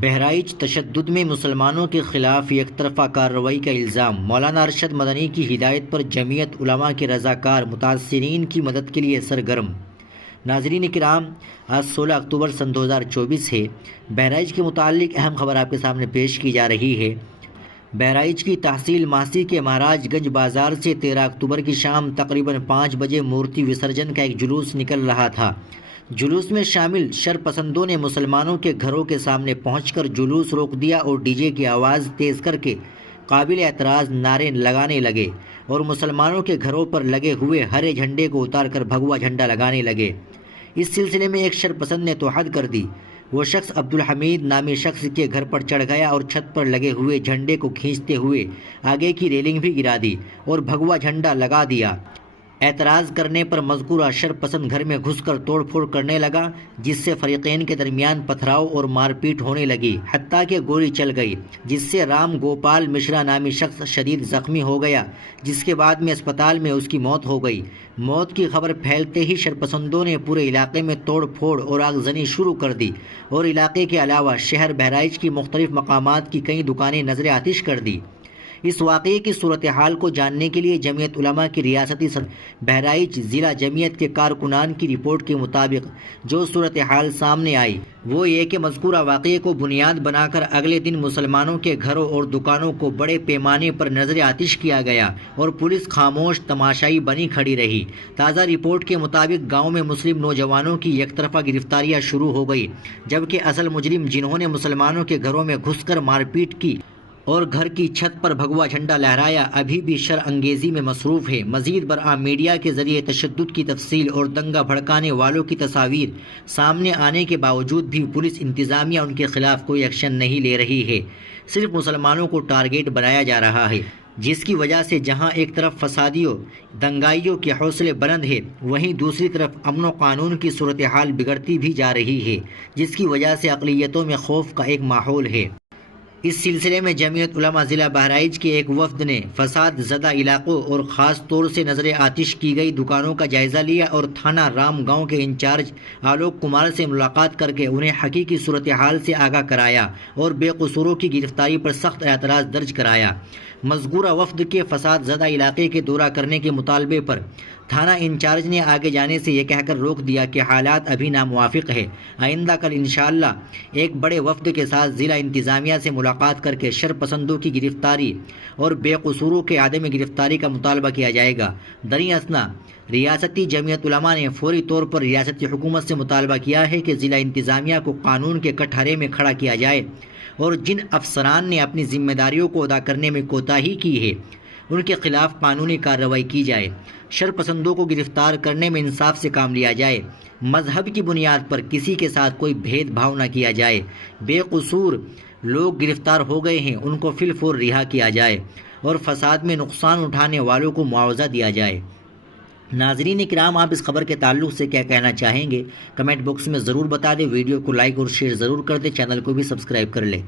بہرائچ تشدد میں مسلمانوں کے خلاف یک طرفہ کارروائی کا الزام، مولانا ارشد مدنی کی ہدایت پر جمعیت علماء کے رضاکار متاثرین کی مدد کے لیے سرگرم۔ ناظرین کرام، آج 16 اکتوبر سن 2024 ہے۔ بہرائچ کے متعلق اہم خبر آپ کے سامنے پیش کی جا رہی ہے۔ بہرائچ کی تحصیل ماسی کے مہاراج گنج بازار سے 13 اکتوبر کی شام تقریباً 5 بجے مورتی وسرجن کا ایک جلوس نکل رہا تھا۔ جلوس میں شامل شرپسندوں نے مسلمانوں کے گھروں کے سامنے پہنچ کر جلوس روک دیا اور ڈی جے کی آواز تیز کر کے قابل اعتراض نعرے لگانے لگے اور مسلمانوں کے گھروں پر لگے ہوئے ہرے جھنڈے کو اتار کر بھگوا جھنڈا لگانے لگے۔ اس سلسلے میں ایک شرپسند نے تو حد کر دی۔ وہ شخص عبدالحمید نامی شخص کے گھر پر چڑھ گیا اور چھت پر لگے ہوئے جھنڈے کو کھینچتے ہوئے آگے کی ریلنگ بھی گرا دی اور بھگوا جھنڈا لگا دیا۔ اعتراض کرنے پر مذکورہ شرپسند گھر میں گھس کر توڑ پھوڑ کرنے لگا، جس سے فریقین کے درمیان پتھراؤ اور مار پیٹ ہونے لگی، حتیٰ کہ گولی چل گئی، جس سے رام گوپال مشرا نامی شخص شدید زخمی ہو گیا، جس کے بعد میں اسپتال میں اس کی موت ہو گئی۔ موت کی خبر پھیلتے ہی شرپسندوں نے پورے علاقے میں توڑ پھوڑ اور آگزنی شروع کر دی اور علاقے کے علاوہ شہر بہرائچ کی مختلف مقامات کی کئی دکانیں نذر آتش کر دی۔ اس واقعے کی صورتحال کو جاننے کے لیے جمعیت علماء کی ریاستی بہرائچ ضلع جمعیت کے کارکنان کی رپورٹ کے مطابق جو صورتحال سامنے آئی وہ یہ کہ مذکورہ واقعے کو بنیاد بنا کر اگلے دن مسلمانوں کے گھروں اور دکانوں کو بڑے پیمانے پر نذر آتش کیا گیا اور پولیس خاموش تماشائی بنی کھڑی رہی۔ تازہ رپورٹ کے مطابق گاؤں میں مسلم نوجوانوں کی یک طرفہ گرفتاریاں شروع ہو گئی، جبکہ اصل مجرم جنہوں نے مسلمانوں کے گھروں میں گھس کر مار پیٹ کی اور گھر کی چھت پر بھگوا جھنڈا لہرایا ابھی بھی شر انگیزی میں مصروف ہے۔ مزید برآں میڈیا کے ذریعے تشدد کی تفصیل اور دنگا بھڑکانے والوں کی تصاویر سامنے آنے کے باوجود بھی پولیس انتظامیہ ان کے خلاف کوئی ایکشن نہیں لے رہی ہے، صرف مسلمانوں کو ٹارگیٹ بنایا جا رہا ہے، جس کی وجہ سے جہاں ایک طرف فسادیوں دنگائیوں کے حوصلے بلند ہیں، وہیں دوسری طرف امن و قانون کی صورتحال بگڑتی بھی جا رہی ہے، جس کی وجہ سے اقلیتوں میں خوف کا ایک ماحول ہے۔ اس سلسلے میں جمعیت علماء ضلع بہرائچ کے ایک وفد نے فساد زدہ علاقوں اور خاص طور سے نذر آتش کی گئی دکانوں کا جائزہ لیا اور تھانہ رام گاؤں کے انچارج آلوک کمار سے ملاقات کر کے انہیں حقیقی صورتحال سے آگاہ کرایا اور بے قصوروں کی گرفتاری پر سخت اعتراض درج کرایا۔ مذکورہ وفد کے فساد زدہ علاقے کے دورہ کرنے کے مطالبے پر تھانہ انچارج نے آگے جانے سے یہ کہہ کر روک دیا کہ حالات ابھی ناموافق ہے، آئندہ کل انشاءاللہ ایک بڑے وفد کے ساتھ ضلع انتظامیہ سے ملاقات کر کے شرپسندوں کی گرفتاری اور بے قصوروں کے عدم گرفتاری کا مطالبہ کیا جائے گا۔ دریں اثنا ریاستی جمعیت علماء نے فوری طور پر ریاستی حکومت سے مطالبہ کیا ہے کہ ضلع انتظامیہ کو قانون کے کٹہرے میں کھڑا کیا جائے اور جن افسران نے اپنی ذمہ داریوں کو ادا کرنے میں کوتاہی کی ہے ان کے خلاف قانونی کارروائی کی جائے، شرپسندوں کو گرفتار کرنے میں انصاف سے کام لیا جائے، مذہب کی بنیاد پر کسی کے ساتھ کوئی بھید بھاؤ نہ کیا جائے، بے قصور لوگ گرفتار ہو گئے ہیں ان کو فی الفور رہا کیا جائے اور فساد میں نقصان اٹھانے والوں کو معاوضہ دیا جائے۔ ناظرین کرام، آپ اس خبر کے تعلق سے کیا کہنا چاہیں گے؟ کمنٹ باکس میں ضرور بتا دیں، ویڈیو کو لائک اور شیئر ضرور کر دیں، چینل کو بھی سبسکرائب کر لیں۔